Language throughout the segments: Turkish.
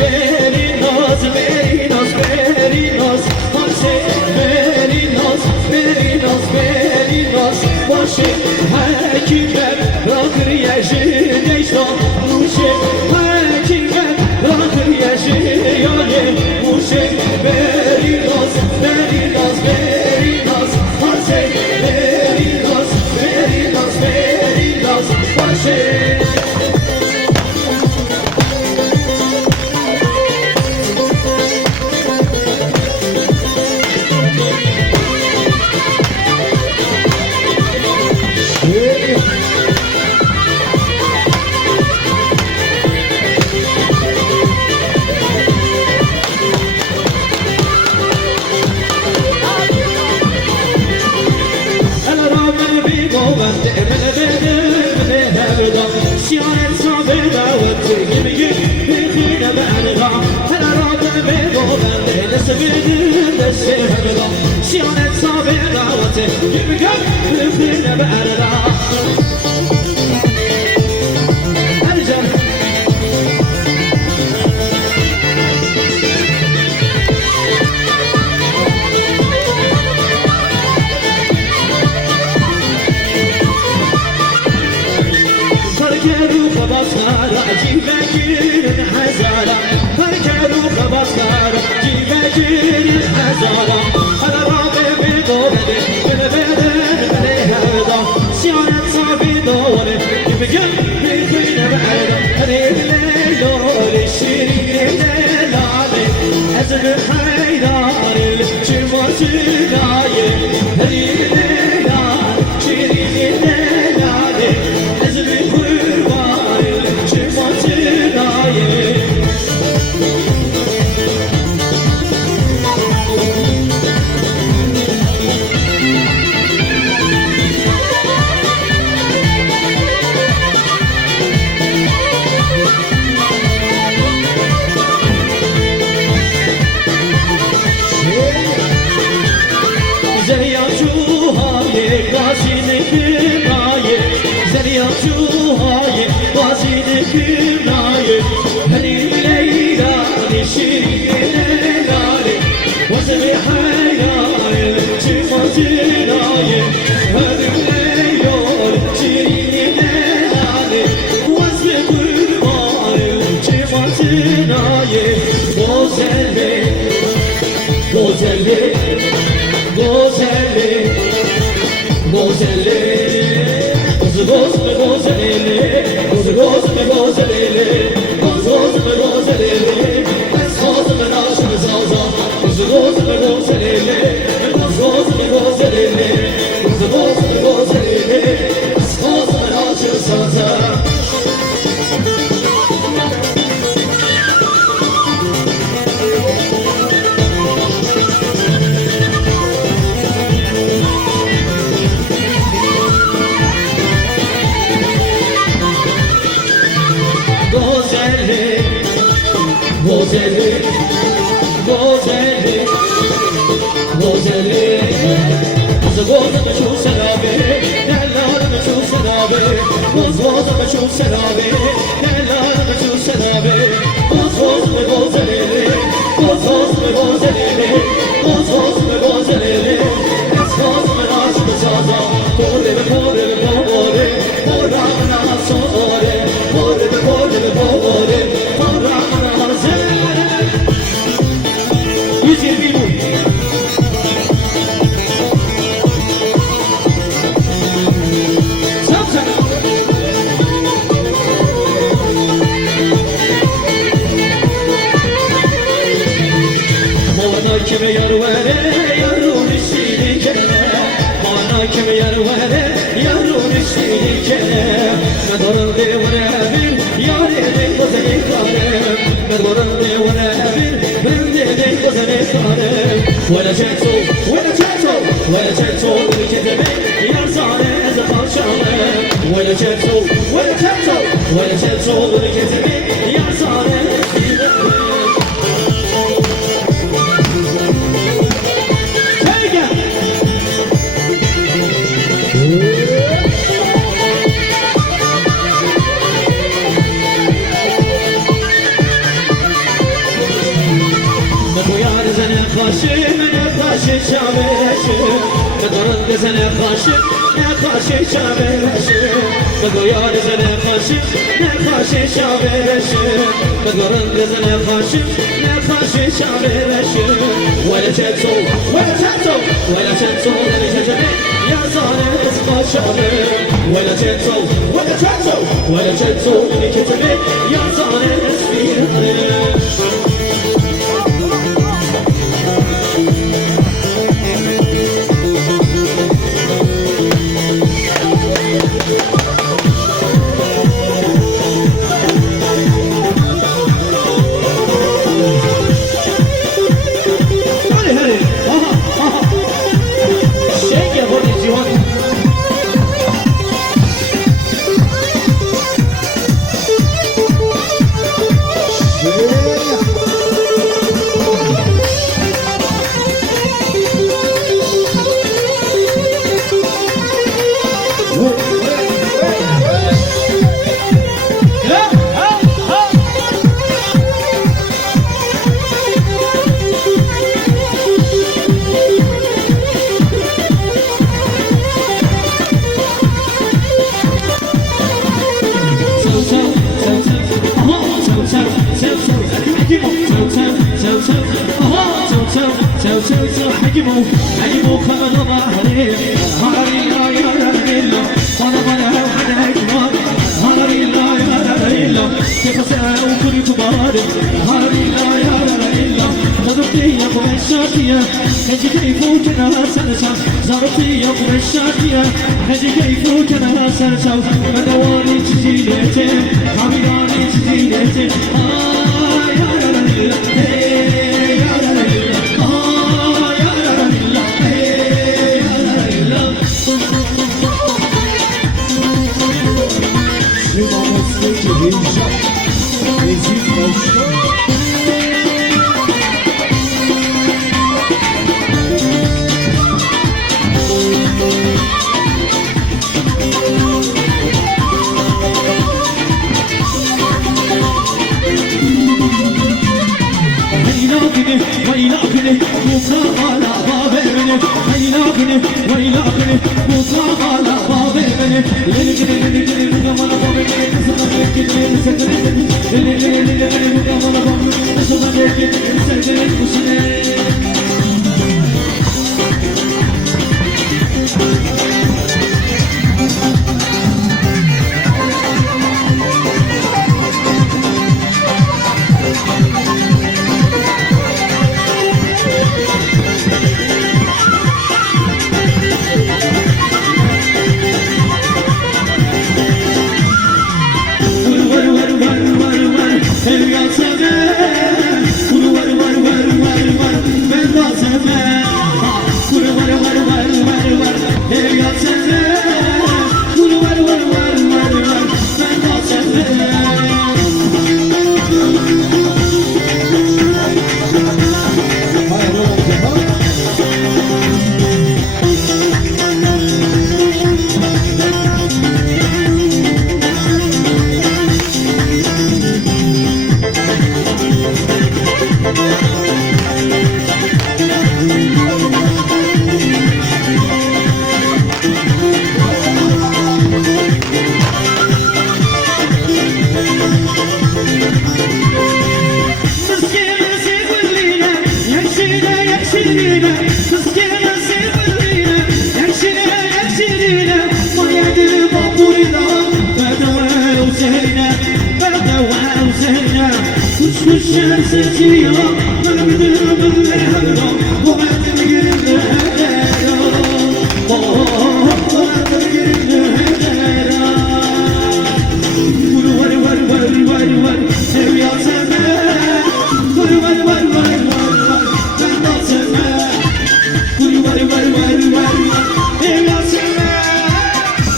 Very nice, very nice, very nice. بأرغا هلا رابع بيضوبا لسبيل للشهرغا شيانة صابع دعوته يبقى بخير بأرغا أرجل هركرو خبصار عجيبة كير حزارة هركرو خبصار عجيبة كير حزارة أنا رابع بيضوبة بالبدن عليها رضا سيانة صافي دورة يبقى بخير بعرضة هريب ليلول الشيرين ليلالي أزم حيدار الجمعة نايم هريب ليلال شيرين ليلالي أزم ولا جاتو ولا جاتو ولا جاتو بالكذب يرزان أزفر شغله ولا جاتو ولا جاتو ولا جاتو بالكذب يرزان زنه خاشم نخاشی شابه رشم بگو یار زنه خاشم نخاشی شابه رشم بگو رنگ زنه خاشم نخاشی شابه رشم ولا چتو ولا چتو ولا چتو ولا چتو یا زانه اسقا شابه ولا چتو ولا چتو ولا چتو ولا چتو یا زانه اسقا Yeah. حجمو خمد ظهري هاري لا يا ريلا وانا وحدك هاري لا يا ريلا كيف ساوي كل كبار هاري لا يا ريلا ضربتي يا ابو الشاكيه هجي كيف وكنا سلسه ضربتي يا ابو الشاكيه هجي كيف وكنا سلسه مدواني تجيلتي حميداني تجيلتي يا ريلا يا ريلا ويلاكني مقابلة بابني ويلاكني مقابلة بابني للجني مقابلة بابني الشمس تجيها من بدر بالهدى وبعد القرد هدايا وبعد القرد هدايا ور ور ور ور ور يا سماء ور ور ور ور ور يا سماء ور ور ور ور ور يا سماء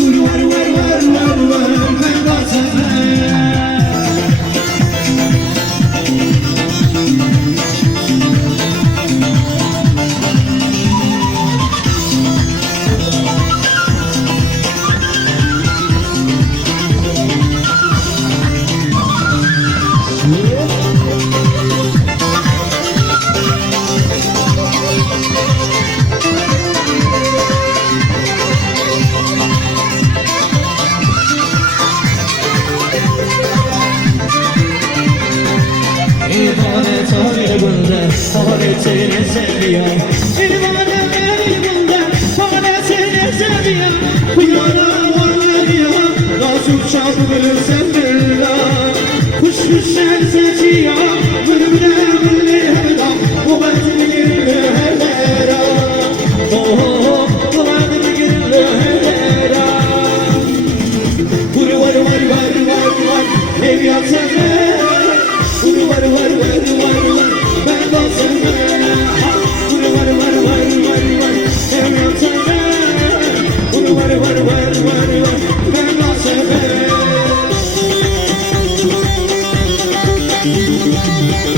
ور ور ور ور ور يا سماء Seni seviyor İlmanım elimde Bana seni seviyor Bu yana var ya Nasıl çarpılırsan billah Kuş kuşlar seçiyor Bülbüle bülbüle hevda Bu bedri girli hevdera Bu bedri girli hevdera Vur var var var var var Ev yatsana Vur var var var var var Ben basana var var var var ben nasıl